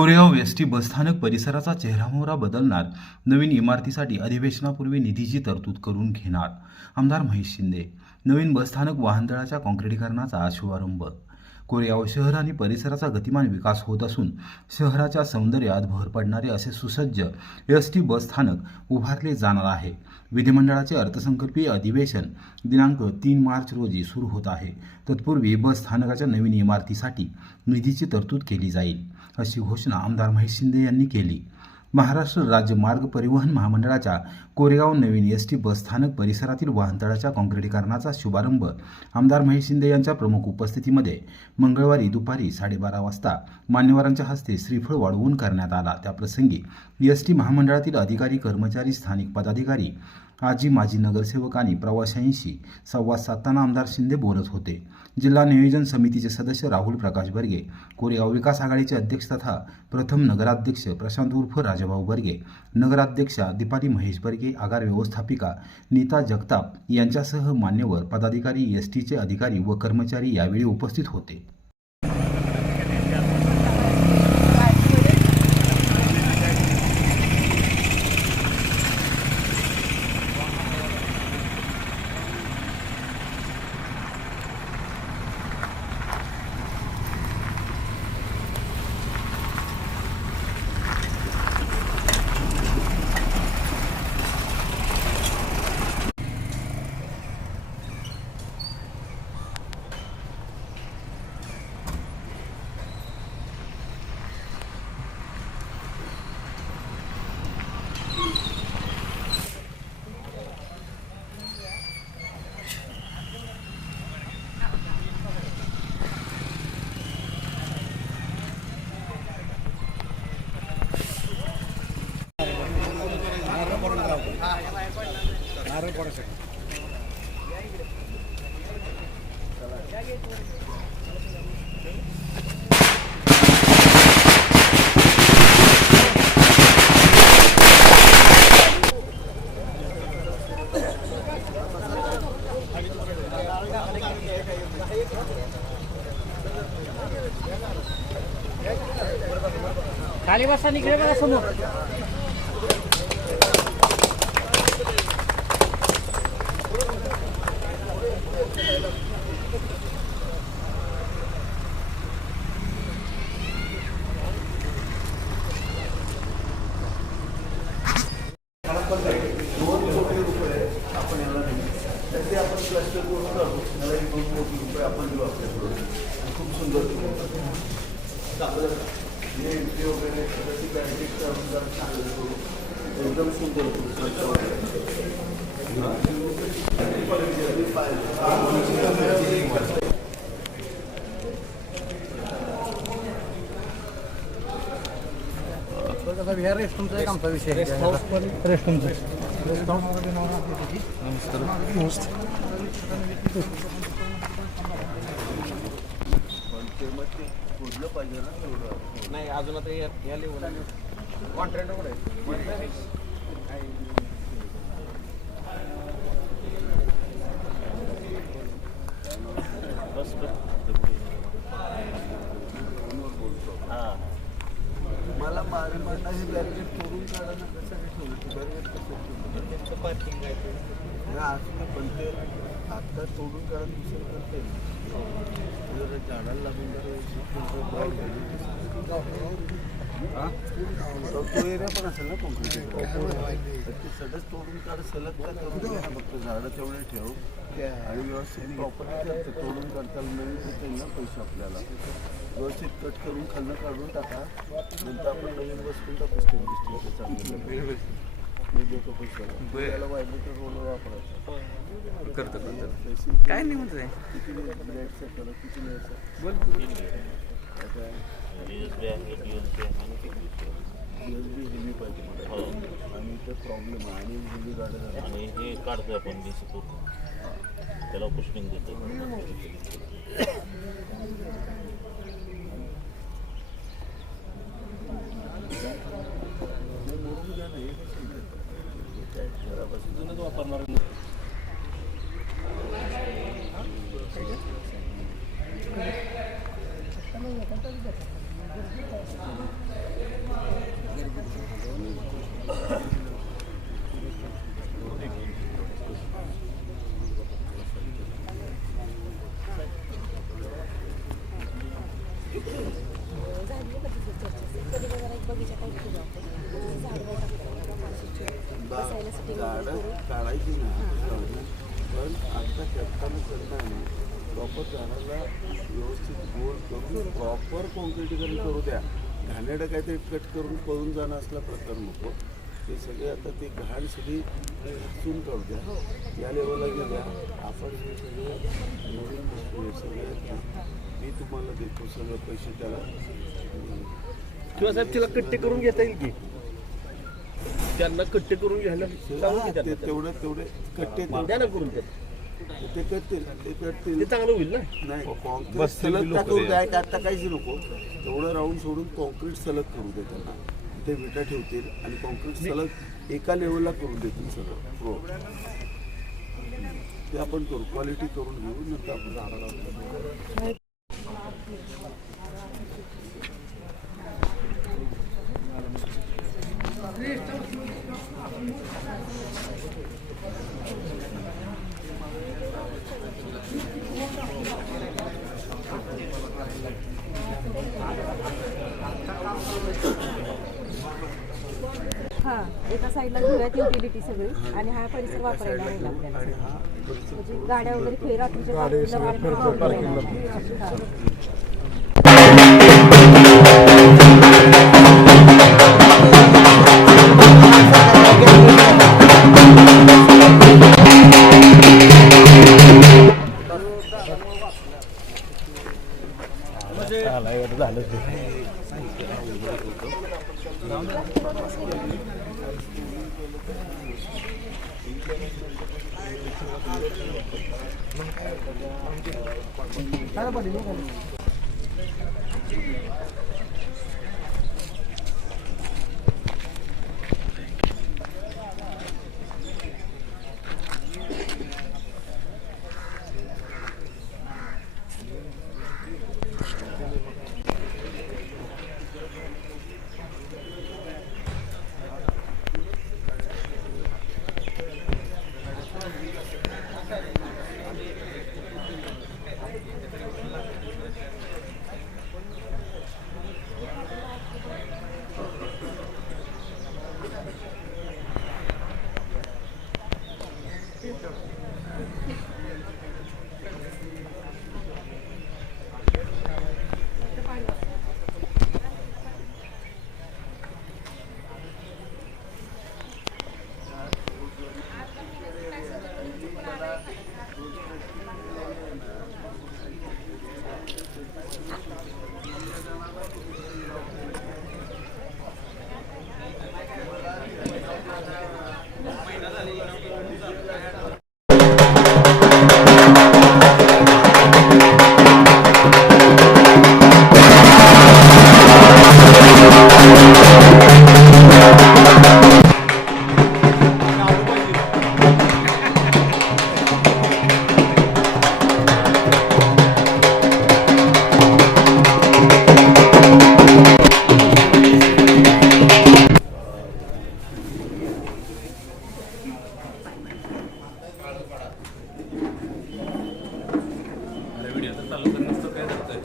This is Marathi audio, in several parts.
कोरेगाव एस टी बसस्थानक परिसराचा चेहरामोहरा बदलणार. नवीन इमारतीसाठी अधिवेशनापूर्वी निधीची तरतूद करून घेणार. आमदार महेश शिंदे. नवीन बसस्थानक वाहनतळाच्या काँक्रिटीकरणाचा आज शुभारंभ. कोरेगाव शहर आणि परिसराचा गतिमान विकास होत असून शहराच्या सौंदर्यात भर पडणारे असे सुसज्ज एस टी बसस्थानक उभारले जाणार आहे. विधिमंडळाचे अर्थसंकल्पीय अधिवेशन दिनांक तीन मार्च रोजी सुरू होत आहे. तत्पूर्वी बस स्थानकाच्या नवीन इमारतीसाठी निधीची तरतूद केली जाईल. अशी घोषणा आमदार महेश शिंदे यांनी केली. महाराष्ट्र राज्य मार्ग परिवहन महामंडळाच्या कोरेगाव नवीन एस टी बसस्थानक परिसरातील वाहनतळाच्या काँक्रिटीकरणाचा शुभारंभ आमदार महेश शिंदे यांच्या प्रमुख उपस्थितीमध्ये मंगळवारी दुपारी साडेबारा वाजता मान्यवरांच्या हस्ते श्रीफळ वाढवून करण्यात आला. त्याप्रसंगी एस टी महामंडळातील अधिकारी कर्मचारी स्थानिक पदाधिकारी आजी माजी नगरसेवक आणि प्रवाशांशी संवाद साधताना आमदार शिंदे बोलत होते. जिल्हा नियोजन समितीचे सदस्य राहुल प्रकाश बर्गे कोरेगाव विकास आघाडीचे अध्यक्ष तथा प्रथम नगराध्यक्ष प्रशांत उर्फ राजाभाऊ बर्गे नगराध्यक्षा दीपाली महेश बर्गे आगार व्यवस्थापिका नीता जगताप यांच्यासह मान्यवर पदाधिकारी एस टीचे अधिकारी व कर्मचारी यावेळी उपस्थित होते. खाली बसा इकडे बघा समोर एकदम सुंदर हा. रेस्ट तुमचा एक आमचा विषय रेस्ट ते मग ते फोडलं पाहिजे ना तेवढं नाही अजून आता या या लेवल कॉन्ट्रॅक्टर कुठे आहे. मला मारे मांडा हे बॅरिकेड तोडून काढा काय ठेवलं. बॅरिकेड कसं ठेवलं. पार्किंग आहे हे असं नाही, पण ते आता तोडून काढा दुसरं करते जरा झाडाला लागून जरा एक तो एरिया पण असेल ना कॉन्क्रीट ते सगळंच तोडून काढ सलग का करून फक्त झाडं तेवढे ठेव आणि व्यवस्थित प्रॉपर्टी तोडून काढताना नवीन होते ना पैसे आपल्याला व्यवस्थित कट करून खाल्लं काढून टाका नंतर आपण नवीन बसवून टाकू स्टेप डिस्ट्रिक्ट चांगलं मी देतो पैसे याला व्हायब्रेटर रोलर वापरायचं. करतो करतो. काय नाही म्हणत किती रेट्स आहे? त्याला किती रेट्स आहे? आता USB हेवी पाहिजे मला आणि ते प्रॉब्लेम आहे? आणि हेवी गाड्या झाल्या. आणि हे काढतोय आपण डीसी पूर्ण. त्याला पुष्टिंग देतो नाही, मोडून द्या ना, हे कसं आहे? हे काय घरापासून जुनंच वापरणार झाडं पाहिजे ना पण आता करताना करताना प्रॉपर झाडाला व्यवस्थित गोल करून प्रॉपर कॉन्क्रिटीकरण करू द्या. घाणेडं काहीतरी कट करून पळून जाणं असला प्रकार नको. ते सगळे आता ते घाण सगळी घासून करू द्या. या लेवलला गेल्या. आपण हे सगळे नवीन सगळे मी तुम्हाला देतो सगळं पैसे त्याला. किंवा साहेब तिला कट्टे करून घेता येईल की? त्यांना कट्टे करून घ्यायला सांगू की ते त्यांना. तेवढे तेवढे कट्टे द्या ना करून ते. ते करतील ते करतील ते चांगलं होईल ना? नाही कॉन्क्रीट सलग टाकून द्या का आता काहीच नको. तेवढं राऊंड सोडून कॉन्क्रीट सलग करू दे त्यांना. ते विटा ठेवतील आणि कॉन्क्रीट सलग एका लेवलला करून देतील सगळं हो ते आपण करू क्वालिटी करून घेऊ नंतर आपण झाडाला लावू. हा एका साईडला घेऊयात युटिलिटी सगळी आणि हा परिसर वापरायला राहील आपल्याला म्हणजे गाड्या वगैरे खेळ रात्रीच्या चालू करण्यास काय करतोय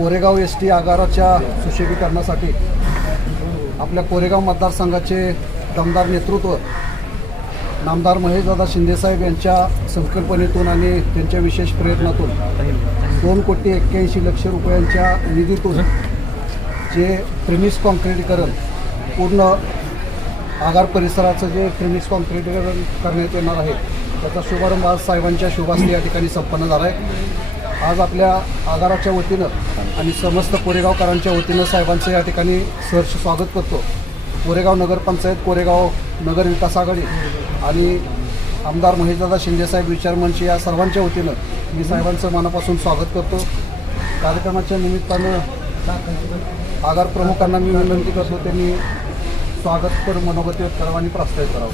कोरेगाव एस टी आगाराच्या सुशोभीकरणासाठी आपल्या कोरेगाव मतदारसंघाचे दमदार नेतृत्व नामदार महेशदादा शिंदेसाहेब यांच्या संकल्पनेतून आणि त्यांच्या विशेष प्रयत्नातून दोन कोटी एक्क्याऐंशी लक्ष रुपयांच्या निधीतून जे प्रिमिस कॉन्क्रिटीकरण पूर्ण आगार परिसराचं जे प्रिमिस कॉन्क्रिटीकरण करण्यात येणार आहे त्याचा शुभारंभ आज साहेबांच्या शुभास या ठिकाणी संपन्न झाला आहे. आज आपल्या आगाराच्या वतीनं आणि समस्त कोरेगावकरांच्या वतीनं साहेबांचं या ठिकाणी सहर्ष स्वागत करतो. कोरेगाव नगरपंचायत कोरेगाव नगर विकास आघाडी आणि आमदार महेशदादा शिंदेसाहेब विचारमंच या सर्वांच्या वतीनं मी साहेबांचं मनापासून स्वागत करतो. कार्यक्रमाच्या निमित्तानं आगार प्रमुखांना मी विनंती करतो त्यांनी स्वागतपर मनोगती करावं आणि प्रास्ताविक करावं.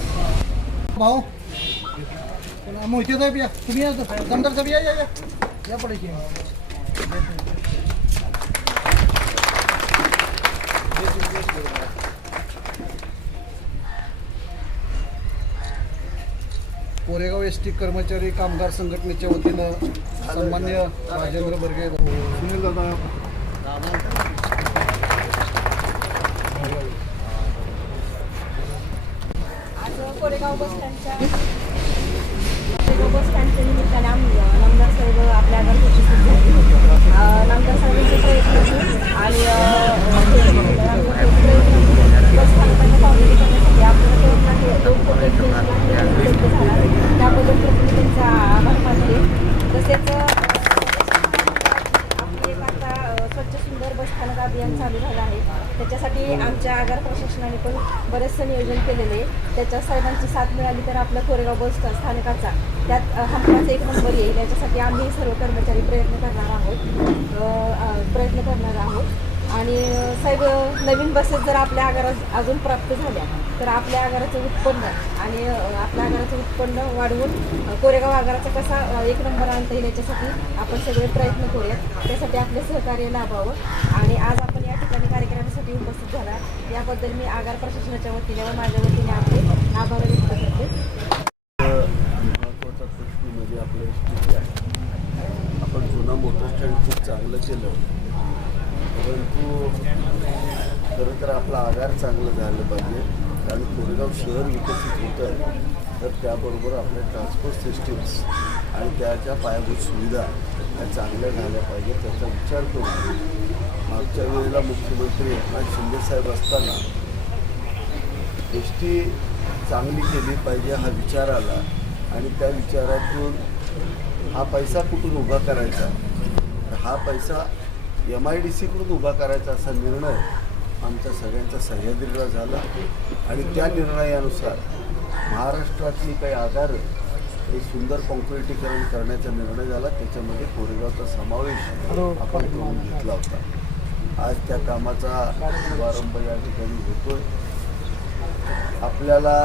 भाऊ मोहिते साहेब या तुम्ही या दमदार साहेब या या. कोरेगाव एस टी कर्मचारी कामगार संघटनेच्या वतीनं सन्मान्य राजेंद्र बर्गे सुनील दादा आज कोरेगाव बस स्टँडच्या कोरेगाव बस स्टँडच्या निमित्ताने आम्ही अ, नामदार साहेब आपल्या आगार उपस्थित झाले अ, नामदार साहेबांचे प्रयत्न आणि अ, आमचे प्रयत्न बस स्थानकांना पावलेली करण्यासाठी आपल्याला कळून आहे दोन कोटी उपलब्ध झाला त्याबद्दल प्रथम त्यांचा आभार मानते तसेच अ, आपले एक आता अ, स्वच्छ सुंदर बसस्थानक अभियान चालू झालं आहे त्याच्यासाठी आमच्या आगार प्रशासनाने पण बरेचसं नियोजन केलेलं आहे त्याच्या साहेबांची साथ मिळाली तर आपल्या कोरेगाव बस स्थानकाचा त्यात अ, हमखास एक नंबर येईल याच्यासाठी आम्ही सर्व कर्मचारी प्रयत्न करणार आहोत अ, अ, प्रयत्न करणार आहोत आणि अ, साहेब अ, नवीन बसेस जर आपल्या आगारात अजून प्राप्त झाल्या. तर आपल्या आगाराचं उत्पन्न आणि आपल्या आगाराचं उत्पन्न वाढवून कोरेगाव आगाराचा कसा एक नंबर आणता येईल याच्यासाठी आपण सगळे प्रयत्न करूयात. त्यासाठी आपले सहकार्य लाभावं. आणि आज आपण या ठिकाणी कार्यक्रमासाठी उपस्थित झाला याबद्दल मी आगार प्रशासनाच्या वतीने व माझ्या वतीने आपले आभार व्यक्त करते. महत्त्वाचा प्रश्न म्हणजे आपण जुना मोटर स्टँड खूप चांगलं केलं परंतु खरं तर आपला आगार चांगलं झालं पाहिजे. कारण कोरेगाव शहर विकसित होतं आहे तर त्याबरोबर आपल्या ट्रान्सपोर्ट सिस्टीम्स आणि त्याच्या पायाभूत सुविधा ह्या चांगल्या झाल्या पाहिजे त्याचा विचार करून. मागच्या वेळेला मुख्यमंत्री एकनाथ शिंदेसाहेब असताना एस टी चांगली केली पाहिजे हा विचार आला. आणि त्या विचारातून हा पैसा कुठून उभा करायचा? हा पैसा एम आय डी सीकडून उभा करायचा असा निर्णय आमच्या सगळ्यांचा सह्याद्रीला झाला आणि त्या निर्णयानुसार महाराष्ट्रातली काही आधार हे सुंदर कॉन्क्रिटीकरण करण्याचा निर्णय झाला. त्याच्यामध्ये कोरेगावचा समावेश आपण करून घेतला होता. आज त्या कामाचा शुभारंभ या ठिकाणी होतोय. आपल्याला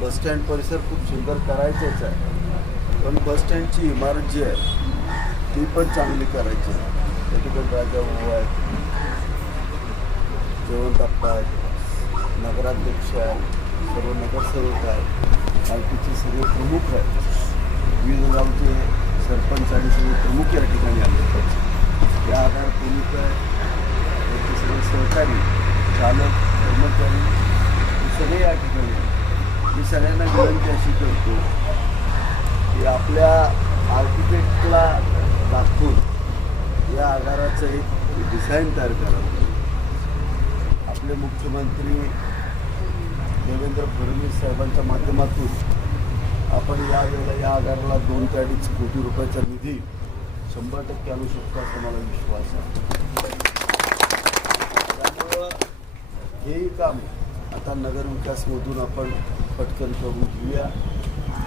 बसस्टँड परिसर खूप सुंदर करायचंच आहे. पण बसस्टँडची इमारत जी आहे ती पण चांगली करायची आहे. त्या ठिकाणी राजा भाऊ आहेत जयवंतप्पा आहेत नगराध्यक्ष आहेत सर्व नगरसेवक आहेत पार्टीचे सगळे प्रमुख आहेत. विविध गावचे सरपंच आणि सगळे प्रमुख या ठिकाणी आले आहेत. या आधार प्रमुख आहे. त्यांचे सगळे सहकारी चालक कर्मचारी सगळे या ठिकाणी आहेत. मी सगळ्यांना विनंती अशी करतो की आपल्या आर्किटेक्टला दाखवून या आधाराचं एक डिझाईन तयार करावं आपले मुख्यमंत्री देवेंद्र फडणवीस साहेबांच्या माध्यमातून आपण या वेळेला या आगाराला दोन ते अडीच कोटी रुपयाचा निधी शंभर टक्के आणू शकतो असा मला विश्वास आहे. त्यामुळं हेही काम आता नगरविकासमधून आपण पटकन करून घेऊया.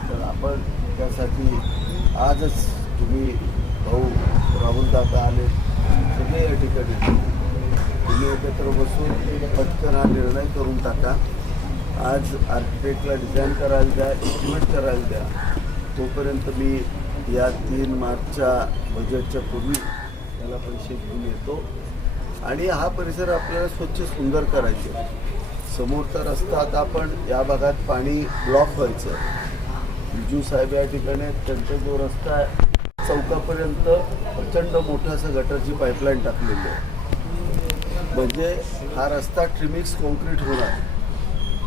तर आपण त्यासाठी आजच तुम्ही भाऊ राहुल दादा आले सगळे या ठिकाणी. तुम्ही एकत्र बसून पटकन हा निर्णय करून टाका. आज आर्किटेक्टला डिझाईन करायला द्या एस्टिमेट करायला द्या. तोपर्यंत मी या तीन मार्चच्या बजेटच्या पूर्वी त्याला पैसे घेऊन येतो. आणि हा परिसर आपल्याला स्वच्छ सुंदर करायचे समोरचा रस्ता आता आपण या भागात पाणी ब्लॉक व्हायचं. बिजू साहेब या ठिकाणी आहेत. त्यांचा जो रस्ता आहे चौकापर्यंत प्रचंड मोठं असं गटरची पाईपलाईन टाकलेली आहे. म्हणजे हा रस्ता ट्रिमिक्स कॉन्क्रीट होणार.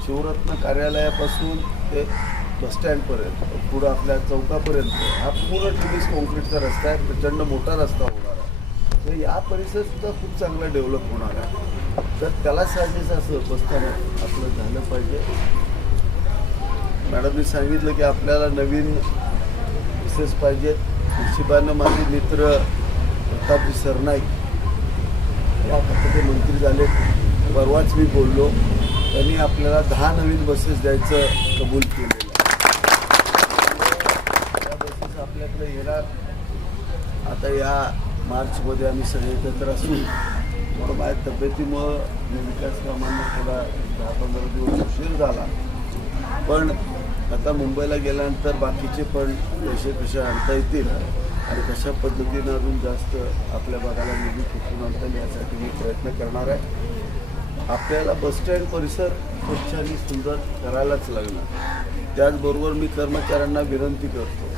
शिवरत्न कार्यालयापासून ते बसस्टँडपर्यंत पुढं आपल्या चौकापर्यंत हा पूर्ण ट्रिमिक्स कॉन्क्रीटचा रस्ता आहे प्रचंड मोठा रस्ता होणार आहे. तर या परिसरसुद्धा खूप चांगला डेव्हलप होणार आहे. तर त्याला साजेस असं बसस्थानक आपलं झालं पाहिजे. मॅडमनी सांगितलं की आपल्याला नवीन विशेष पाहिजेत. नशिबानं माझे मित्र प्रतापजी सरनाईक फक्त ते मंत्री झाले. परवाच मी बोललो. त्यांनी आपल्याला दहा नवीन बसेस द्यायचं कबूल केलेलं त्या बसेस आपल्याकडे येणार. आता या मार्चमध्ये आम्ही सगळे एकत्र असू. थोडं माझ्या तब्येतीमुळं विकास कामांना थोडा दहा पंधरा दिवस उशीर झाला. पण आता मुंबईला गेल्यानंतर बाकीचे पण पैसे कसे आणता येतील? आणि कशा पद्धतीनं अजून जास्त आपल्या भागाला निधी खेचून आणता यासाठी मी प्रयत्न करणार आहे. आपल्याला बसस्टँड परिसर स्वच्छ आणि सुंदर करायलाच लागणार. त्याचबरोबर मी कर्मचाऱ्यांना विनंती करतो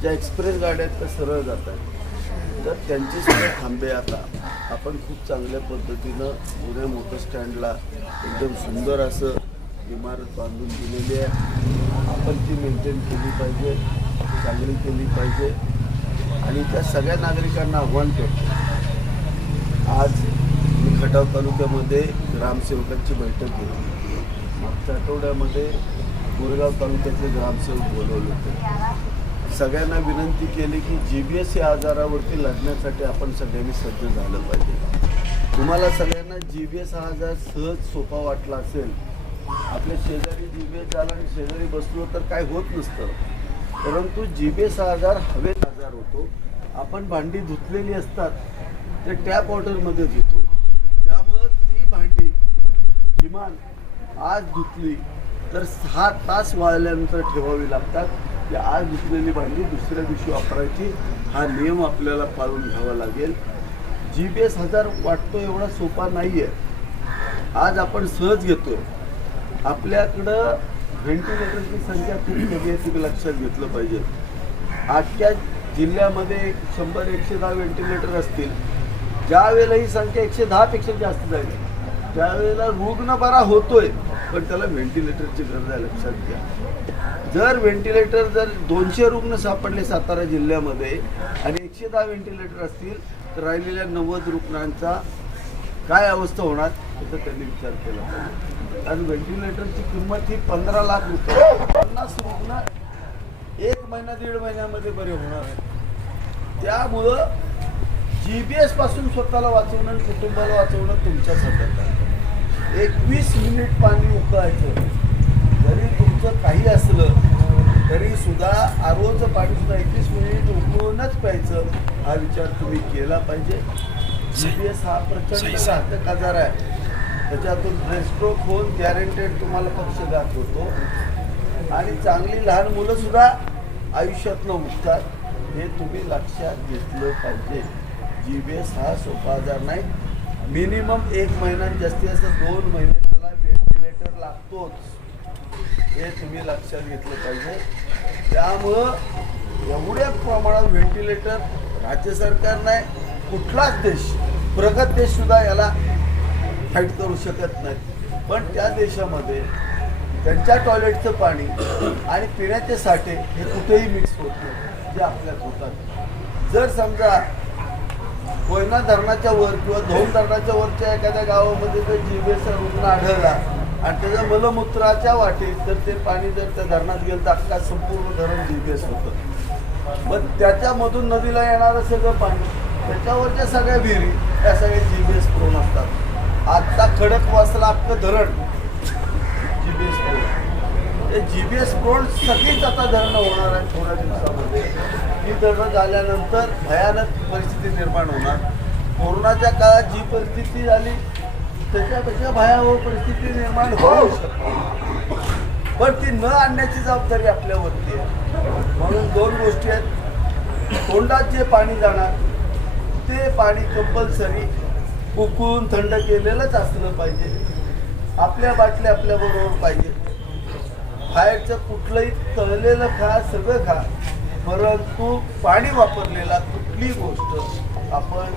ज्या एक्सप्रेस गाड्या आहेत त्या सरळ जात आहेत. तर त्यांचे सुद्धा थांबे आता. आपण खूप चांगल्या पद्धतीनं पुणे मोटर स्टँडला एकदम सुंदर असं इमारत बांधून दिलेली आहे. आपण ती मेंटेन केली पाहिजे चांगली केली पाहिजे. आणि त्या सगळ्या नागरिकांना आव्हान करतो. आज मी खटाव तालुक्यामध्ये ग्रामसेवकांची बैठक घेतली. मागच्या आठवड्यामध्ये गोरेगाव तालुक्यातले ग्रामसेवक बोलवले होते. सगळ्यांना विनंती केली की जी बी एस या आजारावरती लढण्यासाठी आपण सगळ्यांनी सज्ज झालं पाहिजे. तुम्हाला सगळ्यांना जी बी एस हा आजार सहज सोपा वाटला असेल आपल्या शेजारी जी बी एस झाला आणि शेजारी बसलो तर काय होत नसतं. परंतु जी बी एस हा आजार हवेत करतो. आपण भांडी धुतलेली असतात ते टॅप वॉटरमध्ये धुतो. त्यामुळं ती भांडी किमान आज धुतली तर सहा तास वाळल्यानंतर ठेवावी लागतात. की आज धुतलेली भांडी दुसऱ्या दिवशी वापरायची. हा नियम आपल्याला पाळून घ्यावा लागेल. जी बी एस हजार वाटतो एवढा सोपा नाही आहे आज आपण सहज घेतो. आपल्याकडं व्हेंटिलेटरची संख्या खूप कमी आहे तुम्ही लक्षात घेतलं पाहिजे. आजच्या जिल्ह्यामध्ये शंभर एकशे दहा व्हेंटिलेटर असतील. ज्यावेळेला ही संख्या एकशे दहापेक्षा जास्त जाईल त्यावेळेला रुग्ण बरा होतोय पण त्याला व्हेंटिलेटरची गरज आहे लक्षात घ्या. जर व्हेंटिलेटर जर दोनशे रुग्ण सापडले सातारा जिल्ह्यामध्ये आणि एकशे दहा व्हेंटिलेटर असतील तर राहिलेल्या नव्वद रुग्णांचा काय अवस्था होणार याचा त्यांनी विचार केला पाहिजे. कारण व्हेंटिलेटरची किंमत ही पंधरा लाख रुपये पन्नास रुग्ण एक महिना दीड महिन्यामध्ये बरे होणार आहेत. त्यामुळं जी बी एसपासून स्वतःला वाचवणं आणि कुटुंबाला वाचवणं तुमच्याच हातात आहे. एकवीस मिनिट पाणी उकळायचं. जरी तुमचं काही असलं तरी सुद्धा आरोचं पाणी सुद्धा एकवीस मिनिट उकळूनच प्यायचं हा विचार तुम्ही केला पाहिजे. जी बी एस हा प्रचंड घातक आजार आहे. त्याच्यातून ब्रेस्ट्रोक होऊन गॅरंटेड तुम्हाला पक्षघात होतो. आणि चांगली लहान मुलं सुद्धा आयुष्यातनं उठतात. हे तुम्ही लक्षात घेतलं पाहिजे. जी बी एस हा सोपा आजार नाही. मिनिमम एक महिना जास्तीत जास्त दोन महिने त्याला व्हेंटिलेटर लागतोच. हे तुम्ही लक्षात घेतलं पाहिजे. त्यामुळं एवढ्या प्रमाणात व्हेंटिलेटर राज्य सरकार नाही कुठलाच देश प्रगत देशसुद्धा याला फाईट करू शकत नाही. पण त्या देशामध्ये त्यांच्या टॉयलेटचं पाणी आणि पिण्याचे साठे हे कुठेही मिक्स होत नाही. जे आपल्यात होतात जर समजा कोयना धरणाच्या वर किंवा धोम धरणाच्या वरच्या एखाद्या गावामध्ये जर जीवेचा रुग्ण आढळला आणि त्याच्या मलमूत्राच्या वाटेत तर ते पाणी जर त्या धरणात गेलं तर अख्खा संपूर्ण धरण जीवेस होतं. मग त्याच्यामधून नदीला येणारं सगळं पाणी त्याच्यावरच्या सगळ्या विहिरी त्या सगळ्या जीवेस प्रोन असतात. आत्ता खडक वाचला आपलं धरण प्रोन हे जीबीएस प्रोन सगळीच आता धरणं होणार आहे थोड्या दिवसामध्ये. ही धरणं झाल्यानंतर भयानक परिस्थिती निर्माण होणार. कोरोनाच्या काळात जी परिस्थिती झाली त्याच्यापेक्षा भयावह परिस्थिती निर्माण होऊ शकते. पण ती न आणण्याची जबाबदारी आपल्यावरती आहे. म्हणून दोन गोष्टी आहेत. तोंडात जे पाणी जाणार ते पाणी कंपल्सरी उकळून थंड केलेलंच असलं पाहिजे. आपल्या बाटल्या आपल्याबरोबर पाहिजे. बाहेरचं कुठलंही तळलेलं खा सगळं खा. परंतु पाणी वापरलेला कुठली गोष्ट आपण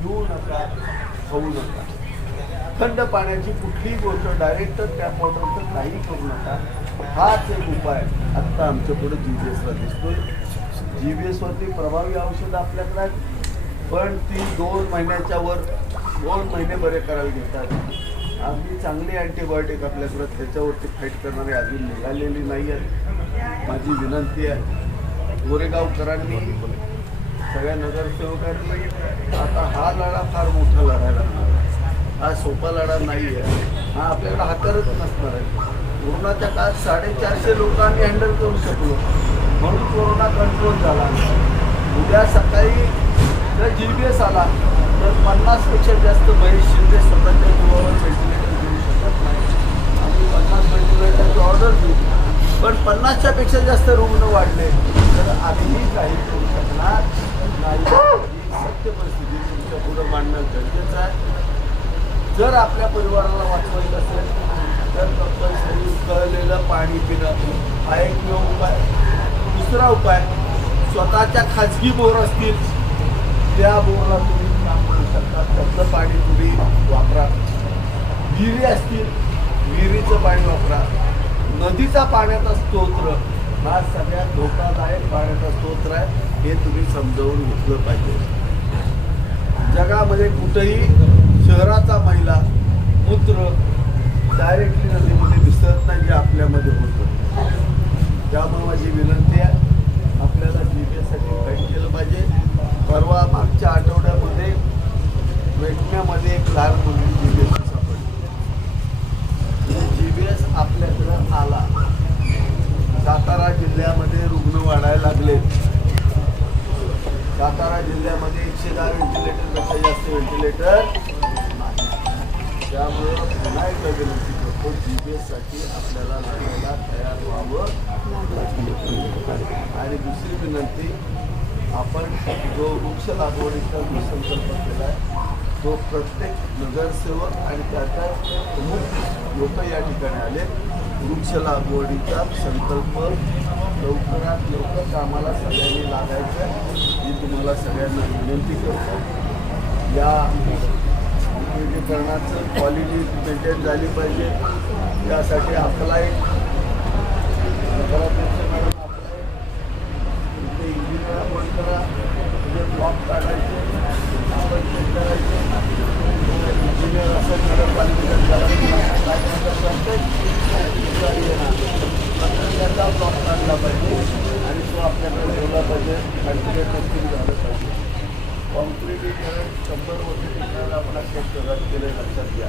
घेऊ नका खाऊ नका. थंड पाण्याची कुठलीही गोष्ट डायरेक्ट टॅप वॉटरचं काही करू नका. हाच एक उपाय. आत्ता आमच्या पुढे जी बी एसला दिसतोय. जी बी एसवरती प्रभावी औषधं आपल्याकडे पण ती दोन महिन्याच्या वर दोन महिने बरे करावी घेतात. अगदी चांगली अँटीबायोटिक आपल्याकडं त्याच्यावरती फाईट करणारी अजून निघालेली नाही आहेत. माझी विनंती आहे. गोरेगावकरांनी सगळ्या नगरसेवकांनी आता हा लढा फार मोठा लढा लागणार आहे. हा सोपा लढा नाही आहे. हा आपल्याकडे हातारच नसणार आहे. कोरोनाच्या काळात साडेचारशे लोक आम्ही हँडल करू शकलो. म्हणून कोरोना कंट्रोल झाला. उद्या सकाळी जर जी बी एस आला तर पन्नासपेक्षा जास्त महेश शिंदे स्वतःच्या जीवावर भेटले शकत नाही आम्ही पन्नास व्हेंटिलेटरची ऑर्डर देऊ पण पन्नासच्या पेक्षा जास्त रुग्ण वाढले तर आधीही काही करू शकणार नाही. सत्य परिस्थिती तुमच्या पुढं मांडणं गरजेचं आहे. जर आपल्या परिवाराला वाचवायचं असेल तर कंपल्सरी कळलेलं पाणी पिणं हा एक उपाय. दुसरा उपाय स्वतःच्या खाजगी बोर असतील त्या बोरला तुम्ही काम करू शकता त्याचं पाणी तुम्ही वापरा. विहिरी असतील विहिरीचं पाणी वापरा. नदीचा पाण्याचा स्तोत्र. हा सगळ्यात धोकादायक पाण्याचा स्तोत्र आहे हे तुम्ही समजावून घेतलं पाहिजे. जगामध्ये कुठेही शहराचा महिला मूत्र डायरेक्टली नदीमध्ये दिसत नाही जे आपल्यामध्ये होतं. त्यामुळे माझी विनंती आहे आपल्याला जी बी फाईट केलं पाहिजे. परवा मागच्या आठवड्यामध्ये वेटण्यामध्ये एक लहान मुलगी जी बी एस सापडली जी बी एस आपल्याकडं आला. सातारा जिल्ह्यामध्ये रुग्ण वाढायला लागले. सातारा जिल्ह्यामध्ये एकशे दहा व्हेंटिलेटरपेक्षा जास्त व्हेंटिलेटर त्यामुळे त्यामुळं पुन्हा एकदा विनंती करतो जी बी एससाठी आपल्याला लढायला तयार व्हावं. आणि दुसरी विनंती आपण जो वृक्ष लागवडीचा जो संकल्प केला आहे तो प्रत्येक नगरसेवक आणि त्याच्या प्रमुख लोक या ठिकाणी आले. वृक्ष लागवडीचा संकल्प लवकरात लवकर कामाला सगळ्यांनी लागायचं आहे. ही तुम्हाला सगळ्यांना विनंती करतो. या विलीनीकरणाचं क्वालिटी मेंटेन झाली पाहिजे. त्यासाठी आपला एक नगराध्यक्ष मॅडम आपला एक इंजिनियर आपण करा. म्हणजे तुझे ब्लॉक काढायचे. आपण चेक करायचे. इंजिनियर असं नगरपालिकेच्या प्रत्येक अधिकारी येणार काढला पाहिजे आणि तो आपल्याकडे ठेवला पाहिजे आणि टेस्टिंग झालं पाहिजे कॉन्क्रिटीकरण शंभर वर्ष आपण अख्ख्या शहरात केलं लक्षात घ्या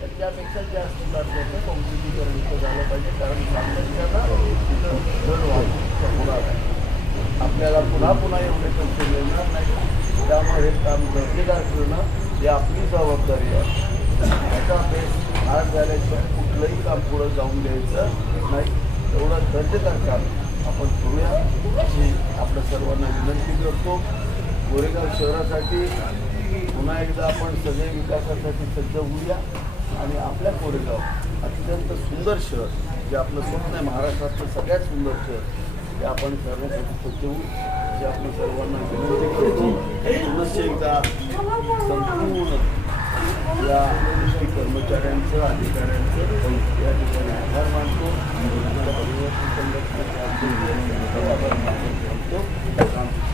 त्याच्यापेक्षा जास्त दर्जाचं कॉन्क्रिटीकरण इथं झालं पाहिजे कारण सातत्यानं तिथं दर वाहतूकचा आहे आपल्याला पुन्हा पुन्हा एवढे पैसे मिळणार नाही. त्यामुळे हे काम दर्जेदार करणं ही आपली जबाबदारी आहे त्याचा बेस आज झाल्याशिवाय कुठलंही काम पुढं जाऊन द्यायचं नाही. तेवढं दर्जेदार काम आपण करूया अशी आपल्या सर्वांना विनंती करतो. गोरेगाव शहरासाठी पुन्हा एकदा आपण सगळे विकासासाठी सज्ज होऊया. आणि आपल्या कोरेगाव अत्यंत सुंदर शहर जे आपलं स्वप्न आहे महाराष्ट्रातलं सगळ्यात सुंदर शहर ते आपण करण्यासाठी सज्ज होऊ. जे आपण सर्वांना विनंती करतो. पुनश्च एकदा संपूर्ण या गोष्टी कर्मचाऱ्यांचं अधिकाऱ्यांचं या ठिकाणी आभार मानतो. परिवर्तन संघटनेचे अध्यक्ष आभार मानतो.